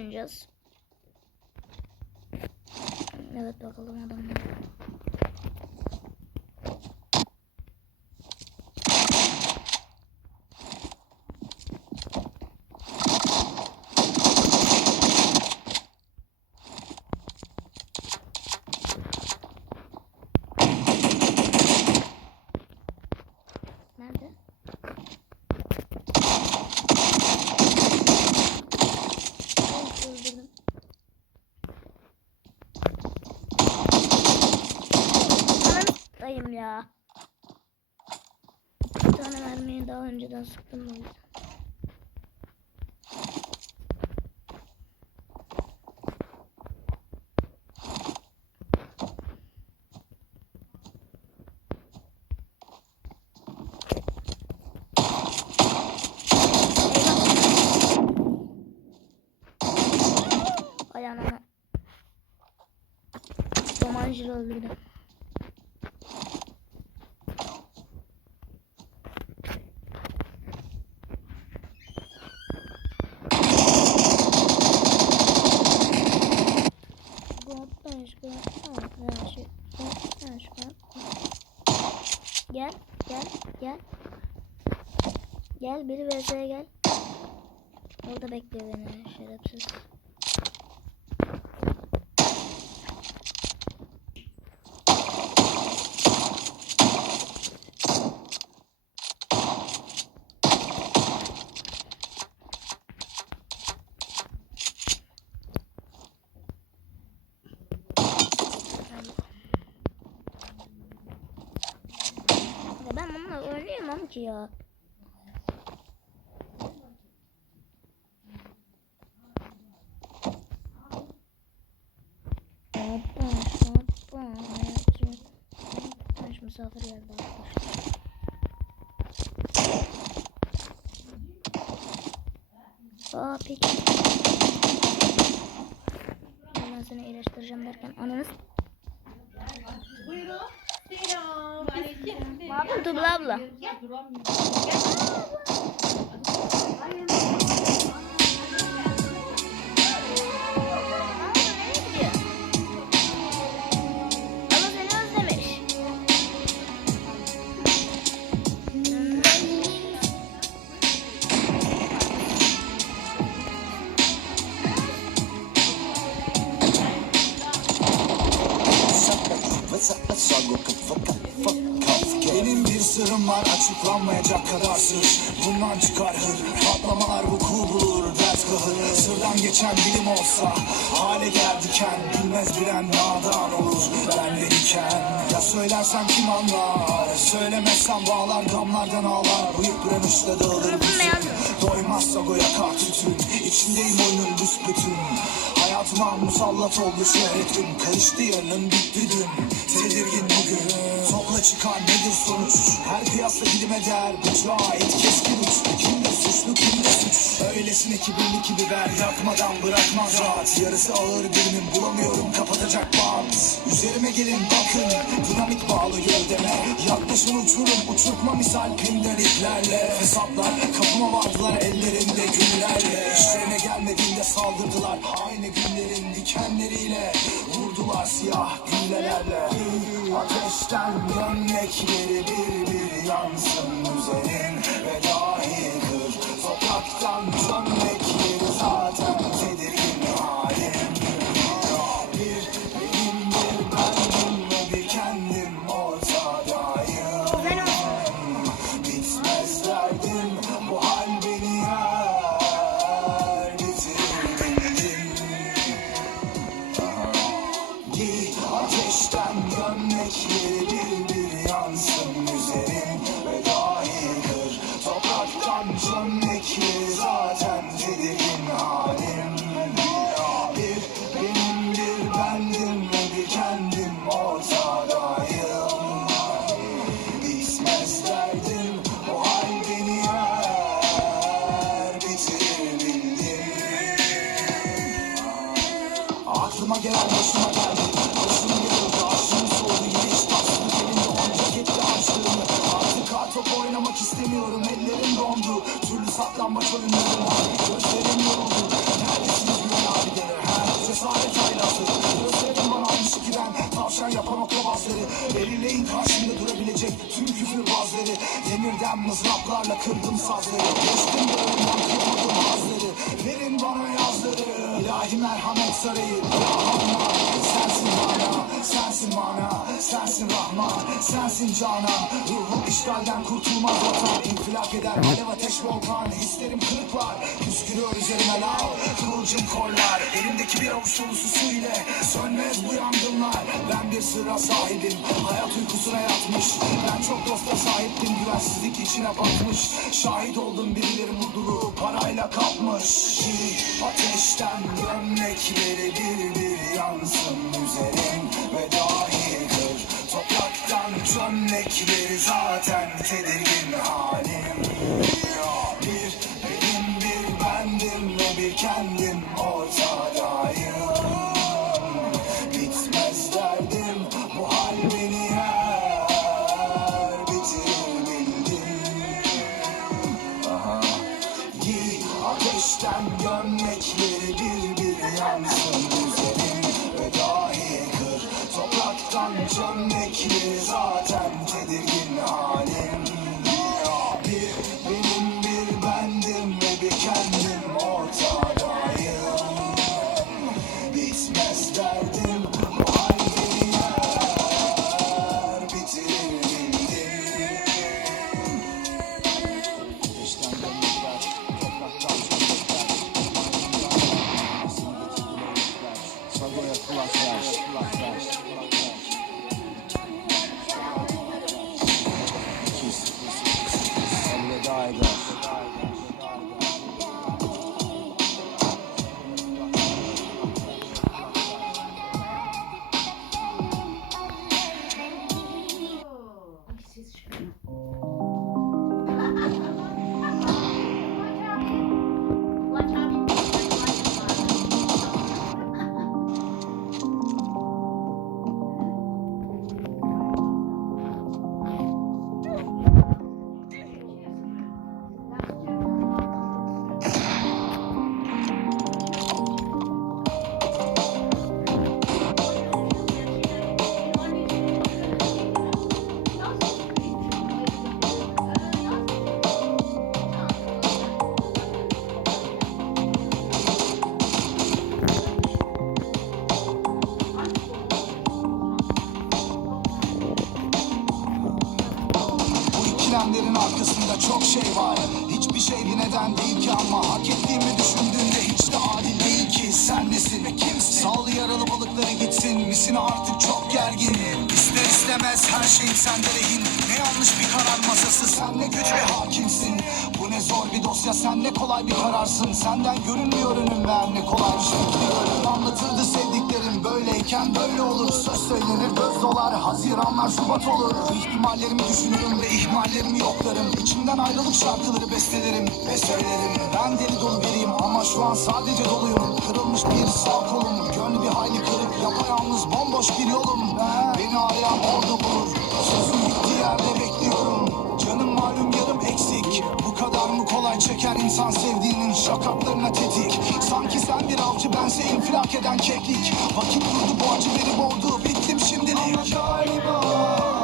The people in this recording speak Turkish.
oynayacağız. Evet bakalım adamlar. Ananı s**ayım ya. Bir tane mermiyi daha önceden sıktım o yüzden. Ay anana. Romancılı öldürdü. Gel, gel, gel. Gel, biri VS'ye gel. Orada bekliyor beni şerefsiz. Ben bununla oynayamam ki ya. Misafir geldi arkadaşlar. Aa peki. Ben seni iyileştireceğim derken ananız. Buyurun. Selam. Ne yaptın Tubla abla? Ama sırrım var açıklanmayacak kadar sır. Bundan çıkar hır. Patlamalar vuku bulur dert kahır. Sırdan geçen bilim olsa Hale geldiken Bilmez bilen nadan olur Ben verirken Ya söylersem kim anlar Söylemezsem bağlar damlardan ağlar. Bıyık bürenişte dağılır bütün Doymazsa goya kar tütün İçindeyim oyunun büsbütün Hayatıma musallat oldu şöhretim Karıştı yarınım bitti dün. Tedirgin bugün. Topla çıkar nedir sonuç? Her kıyasla dilime değer. Bıçağa ait keskin uç. Kimde suçlu kimde suç Öylesine kibirli ki biber Yakmadan bırakmaz rahat. Yarısı ağır birinin bulamıyorum kapatacak bant. Üzerime gelin bakın Dinamik bağlı gövdeme. Yaklaşın uçurum uçurtma misal pinden iplerle. Hesaplar kapıma vardılar ellerinde güllerle İşlerine gelmediğinde saldırdılar Aynı günlerin dikenleriyle. Vurdular siyah güllelerle. Ateşten gömlekleri bir bir yansın üzerin gömlekleri Ellerim dondu Türlü saklanmaç oyunlarım var Gözlerim yoruldu Neredesiniz güven abi gelir ha Cesaret aylası Gözlerim bana almış ikiden Tavşan yapan okrobazları Belirleyin karşımda durabilecek Tüm küfürbazları Demirden mızraplarla kırdım sazları. Kestim bölümden kırmadım hazları Verin bana yazları. İlahi merhamet sarayı Ya Allah sensin bana Sensin bana Sensin Rahman Sensin Canan. Ruhum işgalden kurtulmaz vatan İnfilak eder. Alev ateş volkan Hislerim kırık var Püskürüyor üzerime lav Kıvılcım kollar. Elimdeki bir avuç dolusu su ile Sönmez bu yangınlar. Ben bir sırra sahibim Hayat uykusuna yatmış. Ben çok dosta sahiptim Güvensizlik içine batmış Şahit oldum birileri mutluluğu Parayla kapmış. Ateşten gömlekleri bir bir yansın çömlekleri zaten tedirgin halim. Bir benim bir bendim ve bir kendim İkilemlerin arkasında çok şey var. Hiçbir şey bir neden değil ki ama Hak ettiğimi düşündüğünde hiç de adil değil ki. Sen nesin ve kimsin? Sal yaralı balıkları gitsin. Misin artık çok gergin? İster istemez her şeyin sende rehin. Ne yanlış bir karar masası Sen ne güç ve hakimsin? Bu ne zor bir dosya sen ne kolay bir kararsın? Senden görünmüyor önüm ver ne kolaymış fikri ölüm Anlatırdı sevdiklerim böyleyken böyle olur Söz söylenir. Göz dolar Haziranlar Şubat olur. İhtimallerimi düşünürüm ve ihmallerimi yoklarım. İçimden ayrılık şarkıları bestelerim ve söylerim. Ben deli dolu biriyim ama şu an sadece doluyum. Kırılmış bir sağ kolum Gönlü bir hayli kırık. Yapayalnız bomboş bir yolum. Beni arayan orada bulur. Sözüm gittiği yerde mı kolay çeker insan sevdiğinin şakaklarına tetik. Sanki sen bir avcı bense infilak eden keklik. Vakit durdu bu acı beni boğdu Bittim şimdilik. Ama galiba